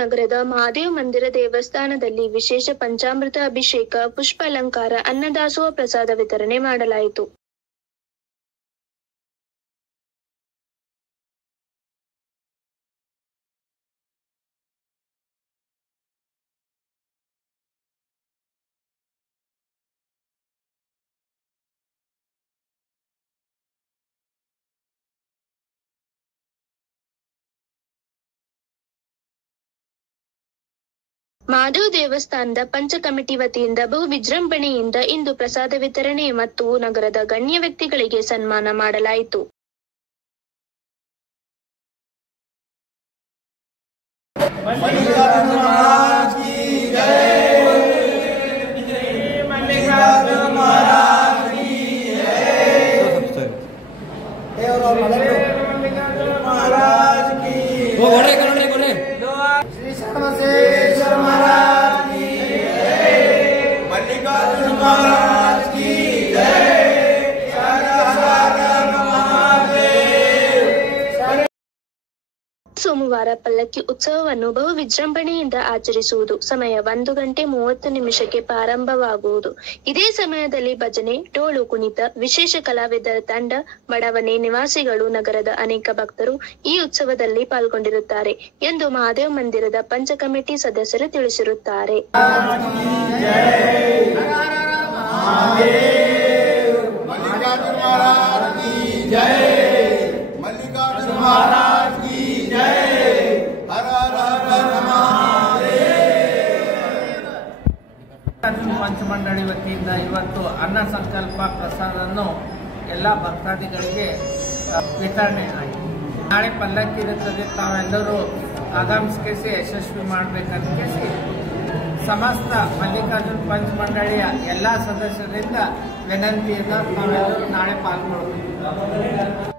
ನಗರದ ಮಹಾದೇವ ಮಂದಿರ ದೇವಸ್ಥಾನದಲ್ಲಿ ವಿಶೇಷ ಪಂಚಾಮೃತ ಅಭಿಷೇಕ, ಪುಷ್ಪ ಅಲಂಕಾರ, ಅನ್ನದಾಸೋಹ ಪ್ರಸಾದ ವಿತರಣೆ ಮಾಡಲಾಯಿತು. ಮಹಾದೇವ ದೇವಸ್ಥಾನದ ಪಂಚ ಕಮಿಟಿ ವತಿಯಿಂದ ಬಹು ವಿಜೃಂಭಣೆಯಿಂದ ಇಂದು ಪ್ರಸಾದ ವಿತರಣೆ ಮತ್ತು ನಗರದ ಗಣ್ಯ ವ್ಯಕ್ತಿಗಳಿಗೆ ಸನ್ಮಾನ ಮಾಡಲಾಯಿತು. ಸೋಮವಾರ ಪಲ್ಲಕ್ಕಿ ಉತ್ಸವವನ್ನು ಬಹು ವಿಜೃಂಭಣೆಯಿಂದ ಆಚರಿಸುವುದು. ಸಮಯ 1:30 ಪ್ರಾರಂಭವಾಗುವುದು. ಇದೇ ಸಮಯದಲ್ಲಿ ಭಜನೆ, ಡೋಲು ಕುಣಿತ, ವಿಶೇಷ ಕಲಾವಿದರ ತಂಡ, ಬಡಾವಣೆ ನಿವಾಸಿಗಳು, ನಗರದ ಅನೇಕ ಭಕ್ತರು ಈ ಉತ್ಸವದಲ್ಲಿ ಪಾಲ್ಗೊಂಡಿರುತ್ತಾರೆ ಎಂದು ಮಹಾದೇವ ಮಂದಿರದ ಪಂಚ ಕಮಿಟಿ ಸದಸ್ಯರು ತಿಳಿಸಿರುತ್ತಾರೆ. ಪಂಚಮಂಡಳಿ ವತಿಯಿಂದ ಇವತ್ತು ಅನ್ನ ಸಂಕಲ್ಪ ಪ್ರಸಾದವನ್ನು ಎಲ್ಲ ಭಕ್ತಾದಿಗಳಿಗೆ ವಿತರಣೆ ಆಯಿತು. ನಾಳೆ ಪಲ್ಲಕ್ಕಿ ಇರುತ್ತದೆ, ತಾವೆಲ್ಲರೂ ಆಗಮಿಸಿ ಯಶಸ್ವಿ ಮಾಡಬೇಕಂತ ಸಮಸ್ತ ಮಲ್ಲಿಕಾರ್ಜುನ ಪಂಚಮಂಡಳಿಯ ಎಲ್ಲ ಸದಸ್ಯರಿಂದ ವಿನಂತಿಯಿಂದ ತಾವೆಲ್ಲರೂ ನಾಳೆ ಪಾಲ್ಗೊಳ್ಳಬೇಕು.